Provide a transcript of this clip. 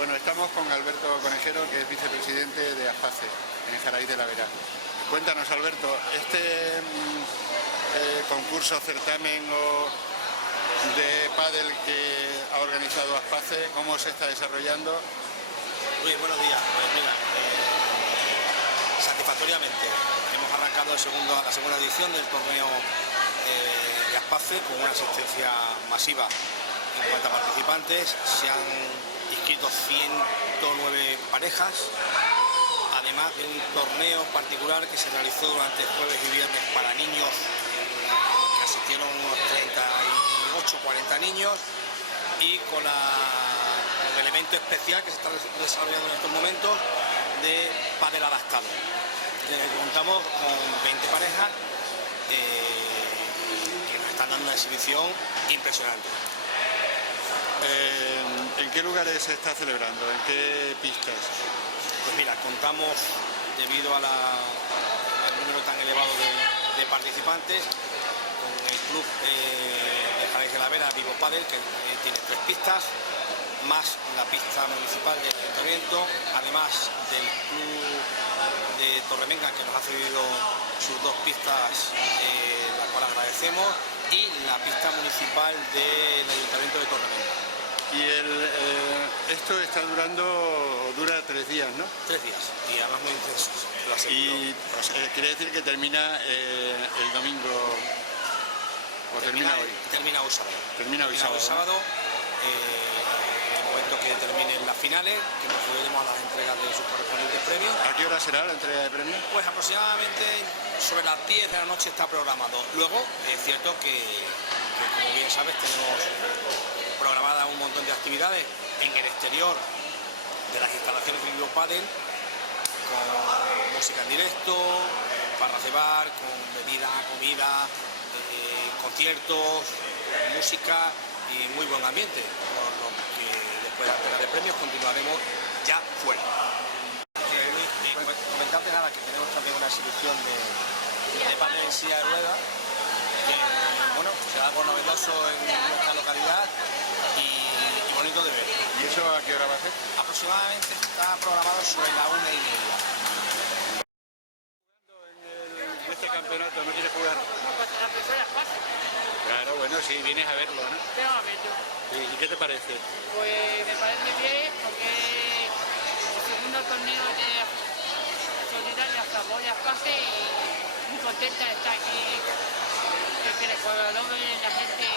Bueno, estamos con Alberto Conejero, que es vicepresidente de Aspace, en Jaraíz de la Vera. Cuéntanos, Alberto, este concurso, certamen de pádel que ha organizado Aspace, ¿cómo se está desarrollando? Muy buenos días. Pues mira, satisfactoriamente hemos arrancado la segunda edición del torneo de Aspace con una asistencia masiva en cuanto a participantes. Se han inscrito 109 parejas, además de un torneo particular que se realizó durante jueves y viernes para niños, que asistieron unos 38-40 niños, y con el elemento especial que se está desarrollando en estos momentos de pádel adaptado. Contamos con 20 parejas que nos están dando una exhibición impresionante. ¿En qué lugares se está celebrando? ¿En qué pistas? Pues mira, contamos, debido al número tan elevado de participantes, con el club de Jaraíz de la Vera, Vivo Padel, que tiene 3 pistas, más la pista municipal del ayuntamiento, además del club de Torremenga, que nos ha cedido sus 2 pistas, la cual agradecemos, y la pista municipal del ayuntamiento de Torremenga. Y esto dura 3 días, ¿no? 3 días, y además muy intensos. Y quiere decir que termina el domingo, o termina hoy. Termina hoy sábado. Termina hoy sábado. En el momento que terminen las finales, que nos procederemos a las entregas de sus correspondientes premios. ¿A qué hora será la entrega de premios? Pues aproximadamente sobre las 10 de la noche está programado. Luego, es cierto que como bien sabes, tenemos programada un montón de actividades en el exterior de las instalaciones de Vivo Padel, con música en directo, barras de bar, con bebida, comida, conciertos, música y muy buen ambiente, por lo que después de la entrega de premios continuaremos ya fuera. Comentarte nada, que tenemos también una exhibición de pádel en silla de ruedas, que bueno, será algo novedoso en nuestra localidad y bonito de ver. ¿Y eso a qué hora va a ser? Aproximadamente está programado sobre la 1:30. En este campeonato no quieres jugar. No, pues la persona pasa. Claro, bueno, sí, vienes a verlo, ¿no? Tengo a verlo. ¿Y qué te parece? Pues me parece bien porque el segundo torneo de solidaria a favor de Aspace y muy contenta de estar aquí, que el jugador, la gente